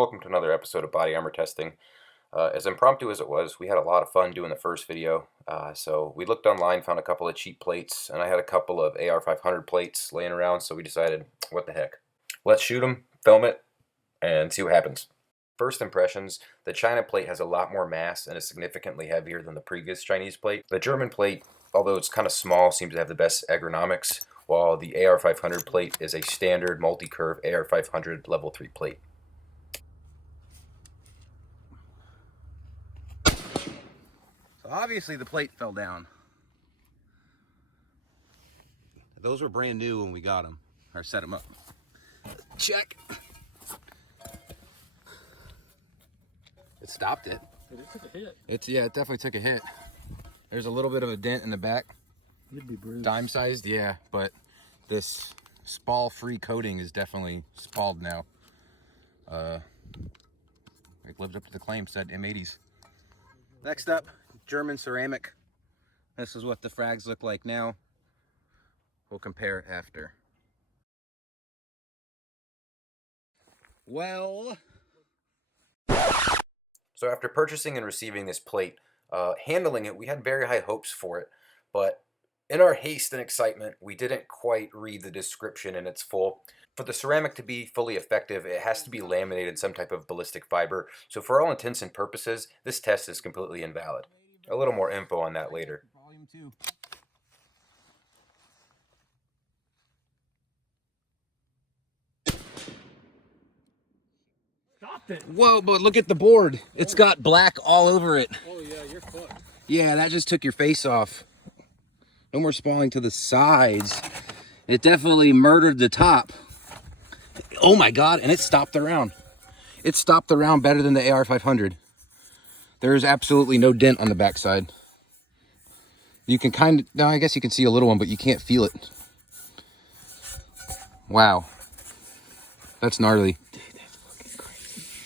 Welcome to another episode of Body Armor Testing. As impromptu as it was, we had a lot of fun doing the first video. So we looked online, found a couple of cheap plates, and I had a couple of AR500 plates laying around, so we decided, what the heck. Let's shoot them, film it, and see what happens. First impressions, the China plate has a lot more mass and is significantly heavier than the previous Chinese plate. The German plate, although it's kind of small, seems to have the best ergonomics, while the AR500 plate is a standard multi-curve AR500 level 3 plate. Obviously the plate fell down. Those were brand new when we got them, or set them up. Check. It stopped it. It took a hit. Yeah, it definitely took a hit. There's a little bit of a dent in the back. It'd be bruised. Dime sized, yeah, but this spall-free coating is definitely spalled now. It lived up to the claim, said M80s. Next up, German ceramic. This is what the frags look like now. We'll compare it after. Well, so after purchasing and receiving this plate, handling it, we had very high hopes for it, but in our haste and excitement, we didn't quite read the description in its full. For the ceramic to be fully effective, it has to be laminated some type of ballistic fiber. So for all intents and purposes, this test is completely invalid. A little more info on that later. Volume 2. Stop it! Whoa, but look at the board. It's got black all over it. Oh yeah, you're fucked. Yeah, that just took your face off. No more spalling to the sides. It definitely murdered the top. Oh my God, and it stopped the round. It stopped the round better than the AR500. There is absolutely no dent on the backside. You can kind of, no, I guess you can see a little one, but you can't feel it. Wow. That's gnarly. Dude, that's fucking crazy.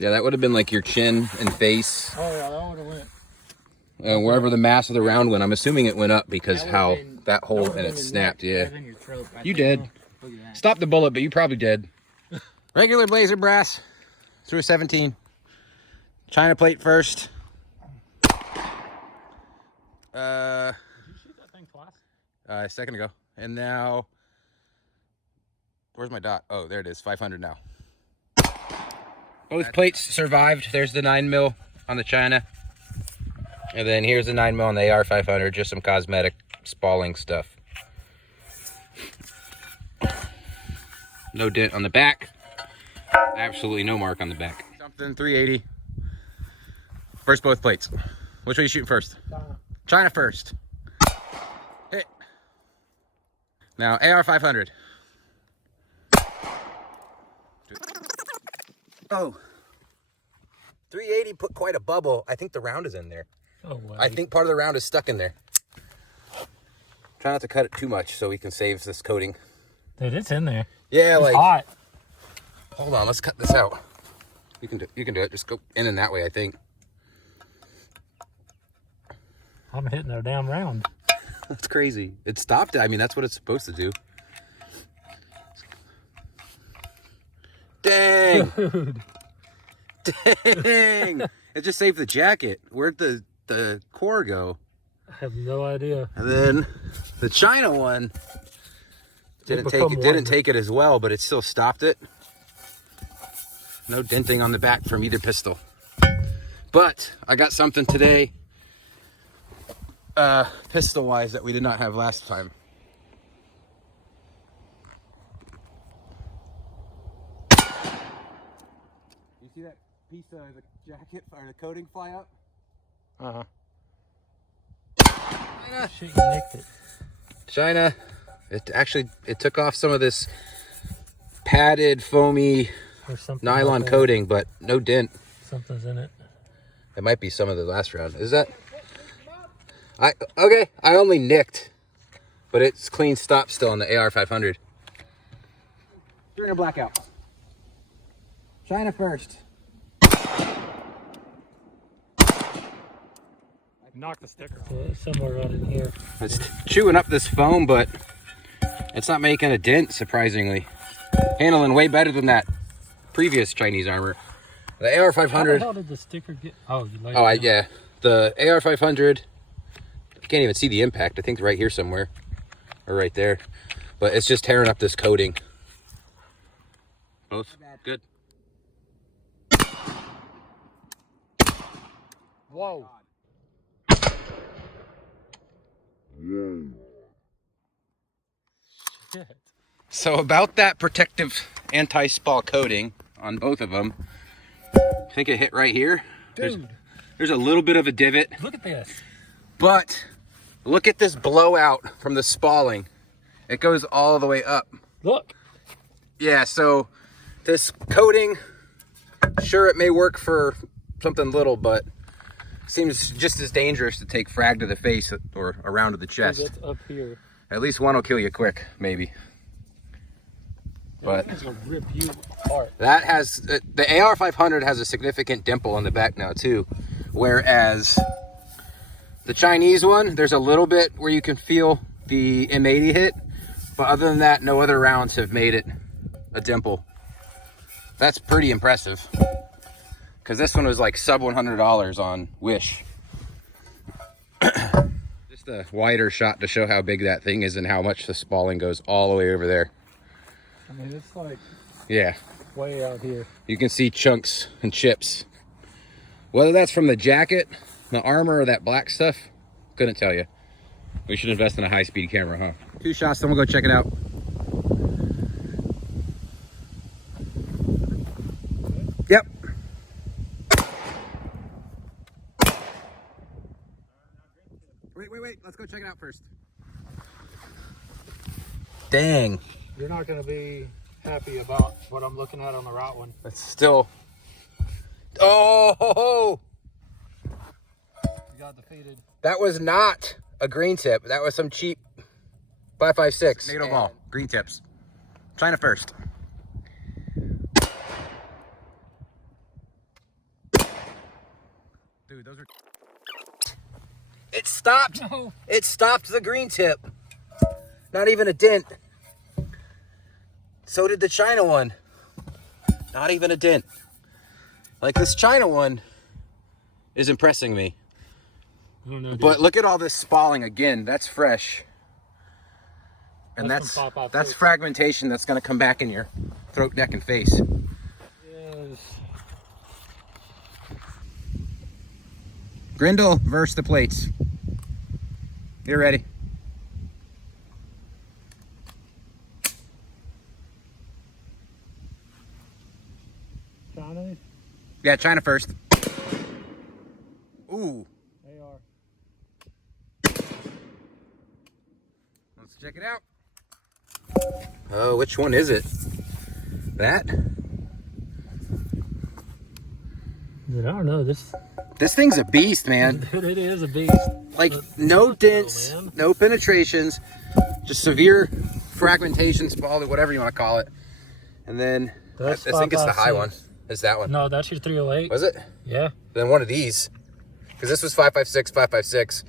Yeah, that would have been like your chin and face. Oh yeah, that would have went. Wherever the mass of the round went. I'm assuming it went up because how that hole and it snapped, yeah. You did. Stop the bullet, but you probably did. Regular blazer brass. Through a 17. China plate first. Did you shoot that thing twice? A second ago. And now, where's my dot? Oh, there it is, 500 now. Both plates survived. There's the 9mm on the China. And then here's the 9mm on the AR500, just some cosmetic spalling stuff. No dent on the back. Absolutely no mark on the back. Something 380. First both plates. Which way are you shooting first? China first. Hit. Now AR500. Oh. 380 put quite a bubble. I think the round is in there. Oh wow. I think part of the round is stuck in there. Try not to cut it too much so we can save this coating. Dude, it's in there. Yeah, it's like hot. Hold on, let's cut this out. You can do it. Just go in and that way, I think. I'm hitting their damn round. That's crazy. It stopped it. I mean, that's what it's supposed to do. Dang. Dude. Dang. It just saved the jacket. Where'd the core go? I have no idea. And then the China one didn't take it as well, but it still stopped it. No denting on the back from either pistol. But I got something today, pistol-wise, that we did not have last time. You see that piece of the jacket or the coating fly up? Uh-huh. China. Shit, you nicked it. China. It took off some of this padded, foamy nylon coating, but no dent. Something's in it. It might be some of the last round. Is that? Okay, I only nicked, but it's clean stop still on the AR500. You're in a blackout. China first. Knock the sticker off. Yeah, somewhere right in here. It's chewing up this foam, but it's not making a dent, surprisingly. Handling way better than that previous Chinese armor. The AR500. How the hell did the sticker get? Oh, you like? Oh, yeah. The AR500. You can't even see the impact. I think right here somewhere, or right there. But it's just tearing up this coating. Both good. Whoa. Shit. So about that protective anti-spall coating on both of them, I think it hit right here. Dude. There's a little bit of a divot. Look at this. But look at this blowout from the spalling. It goes all the way up. Look. Yeah, so this coating, sure, it may work for something little, but seems just as dangerous to take frag to the face or around to the chest. That's up here. At least one will kill you quick, maybe. But That's gonna rip you apart. that has, the AR500 has a significant dimple in the back now too. Whereas the Chinese one, there's a little bit where you can feel the M80 hit. But other than that, no other rounds have made it a dimple. That's pretty impressive. Because this one was like sub $100 on Wish. Just a wider shot to show how big that thing is and how much the spalling goes all the way over there. I mean, it's like Yeah, way out here. you can see chunks and chips. Whether that's from the jacket, the armor, or that black stuff, couldn't tell you. We should invest in a high-speed camera, huh? 2 shots, then we'll go check it out. Yep. Wait. Let's go check it out first. Dang. You're not gonna be happy about what I'm looking at on the right one. It's still... Oh! You got defeated. That was not a green tip. That was some cheap 5.56 NATO ball. Green tips. China first. Dude, those are... It stopped. No. It stopped the green tip. Not even a dent. So did the China one. Not even a dent. Like, this China one is impressing me. I don't know, dude. But look at all this spalling again. That's fresh. And That's that's from 5.56. fragmentation that's going to come back in your throat, neck, and face. Yes. Grendel versus the plates. You're ready. China? Yeah, China first. Ooh. AR. Let's check it out. Oh, which one is it? That? Dude, I don't know. This This thing's a beast, man. dude, it is a beast. Like, no dents, man. no penetrations, just severe fragmentation, spalling, whatever you want to call it. And then, I That's think it's the high 5.56. one. It's that one. No, that's your 308. Was it? Yeah. Then one of these. Because this was 5.56, 5.56.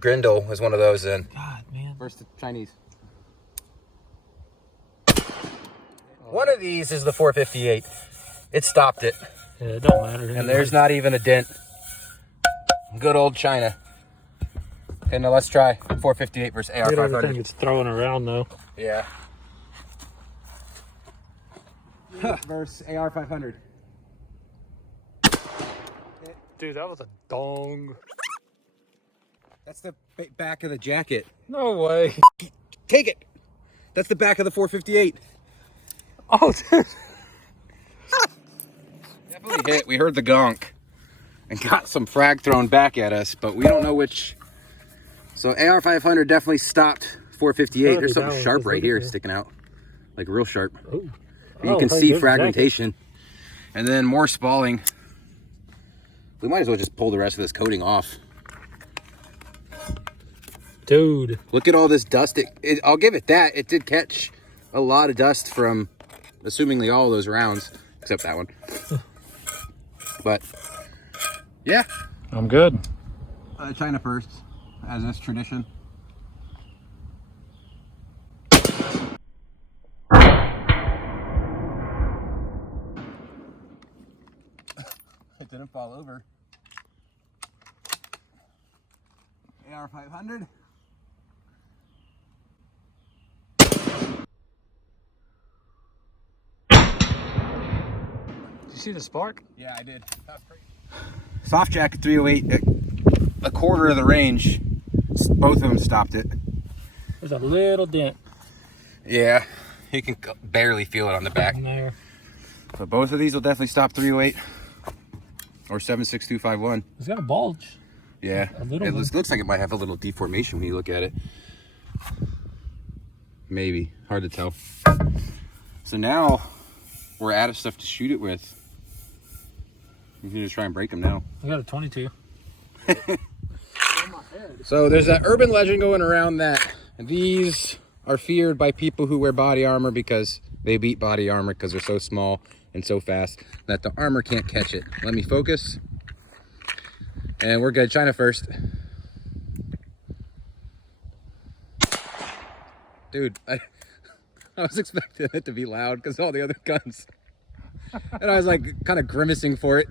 Grendel was one of those then. God, man. First the Chinese. One of these is the 458. It stopped it. Yeah, it don't matter. And there's not even a dent. Good old China. Okay, now let's try 458 versus Look at everything AR500. it's throwing around, though. Yeah. Versus AR500. Dude, that was a dong. That's the back of the jacket. No way. Take it. That's the back of the 458. Oh, dude. Definitely hit. We heard the gonk and got some frag thrown back at us, but we don't know which. So AR500 definitely stopped 458. There's something sharp right here sticking out, like real sharp. Oh. You can see fragmentation, and then more spalling. We might as well just pull the rest of this coating off. Dude. Look at all this dust. I'll give it that. It did catch a lot of dust from, assumingly, all those rounds, except that one. But yeah, I'm good. China first, as is tradition. it didn't fall over. AR500. Did you see the spark? Yeah, I did. That's crazy. Soft jack at 308, a quarter of the range. Both of them stopped it. There's a little dent. Yeah, you can barely feel it on the back. There. But both of these will definitely stop 308 or 76251. It's got a bulge. Yeah, A little it one. looks like it might have a little deformation when you look at it. Maybe, hard to tell. So now we're out of stuff to shoot it with. We can just try and break them now. I got a 22. So there's that urban legend going around that these are feared by people who wear body armor because they beat body armor because they're so small and so fast that the armor can't catch it. Let me focus. And we're good. China first. Dude, I was expecting it to be loud because all the other guns. And I was like kind of grimacing for it.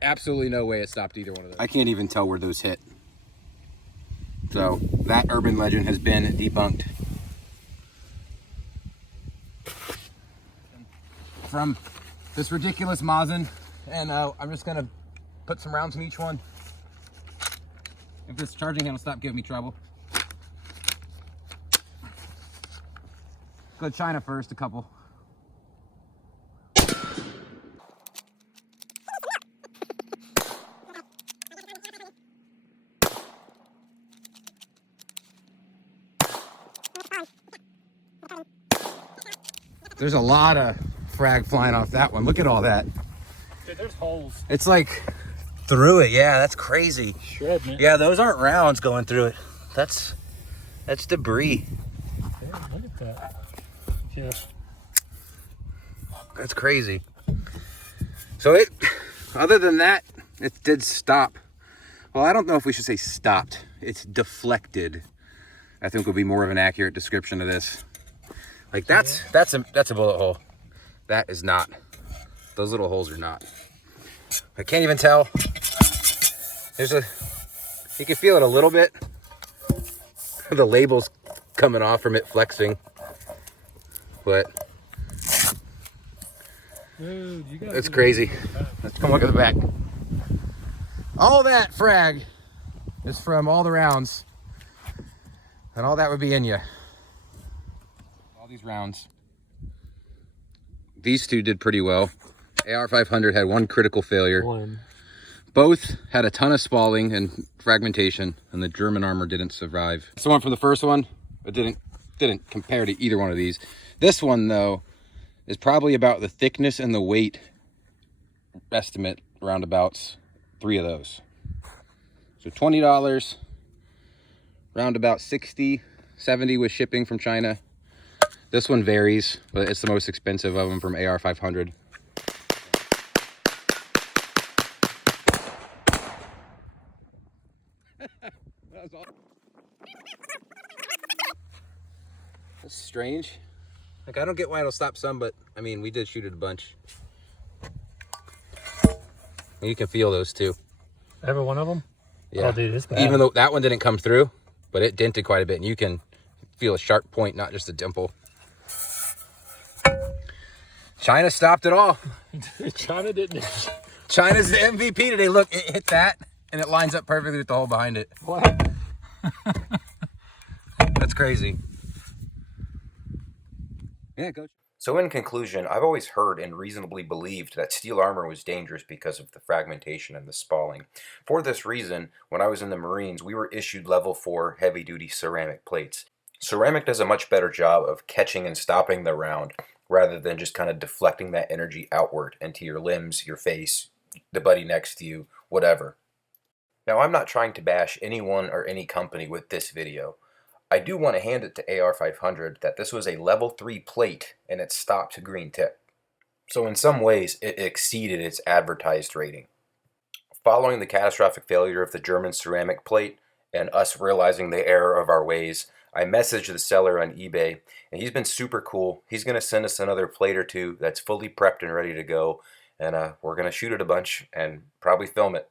Absolutely no way it stopped either one of those. I can't even tell where those hit. So that urban legend has been debunked. From this ridiculous Mosin, and I'm just gonna put some rounds in each one. If this charging handle stop giving me trouble. Go China first, a couple. There's a lot of frag flying off that one. Look at all that. Dude, there's holes. It's like through it. Yeah, that's crazy. Shred, man. Yeah, those aren't rounds going through it. That's debris. Yeah, look at that. Yeah. That's crazy. So it, other than that, it did stop. Well, I don't know if we should say stopped. It's deflected, I think would be more of an accurate description of this. Like that's a bullet hole. That is not. Those little holes are not. I can't even tell. You can feel it a little bit. The label's coming off from it flexing. But Dude, you got it's crazy. Let's come look at the back. All that frag is from all the rounds. And all that would be in you. All these rounds. These two did pretty well. AR500 had one critical failure. one. Both had a ton of spalling and fragmentation, and the German armor didn't survive. It's the one from the first one. It didn't compare to either one of these. This one, though, is probably about the thickness and the weight estimate, roundabouts, 3 of those. So $20, roundabout 60, 70 with shipping from China. This one varies, but it's the most expensive of them from AR500. That's strange. Like, I don't get why it'll stop some, but I mean, we did shoot it a bunch. You can feel those too. Every one of them? Yeah. Oh, dude, it's bad. Even though that one didn't come through, but it dented quite a bit, and you can feel a sharp point, not just a dimple. China stopped it all. China didn't. China's the MVP today. Look, it hit that, and it lines up perfectly with the hole behind it. What? That's crazy. Yeah, go. So in conclusion, I've always heard and reasonably believed that steel armor was dangerous because of the fragmentation and the spalling. For this reason, when I was in the Marines, we were issued level 4 heavy-duty ceramic plates. Ceramic does a much better job of catching and stopping the round, rather than just kind of deflecting that energy outward into your limbs, your face, the buddy next to you, whatever. Now, I'm not trying to bash anyone or any company with this video. I do want to hand it to AR500 that this was a level 3 plate and it stopped green tip. So in some ways, it exceeded its advertised rating. Following the catastrophic failure of the German ceramic plate and us realizing the error of our ways, I messaged the seller on eBay, and he's been super cool. He's going to send us another plate or two that's fully prepped and ready to go, and we're going to shoot it a bunch and probably film it.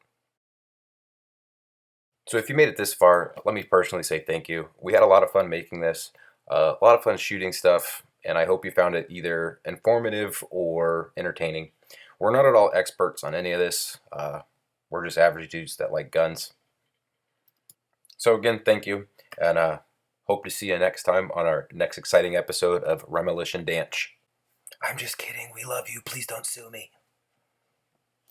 So if you made it this far, let me personally say thank you. We had a lot of fun making this, a lot of fun shooting stuff, and I hope you found it either informative or entertaining. We're not at all experts on any of this. We're just average dudes that like guns. So again, thank you, and hope to see you next time on our next exciting episode of Remolition Dance. I'm just kidding. We love you. Please don't sue me.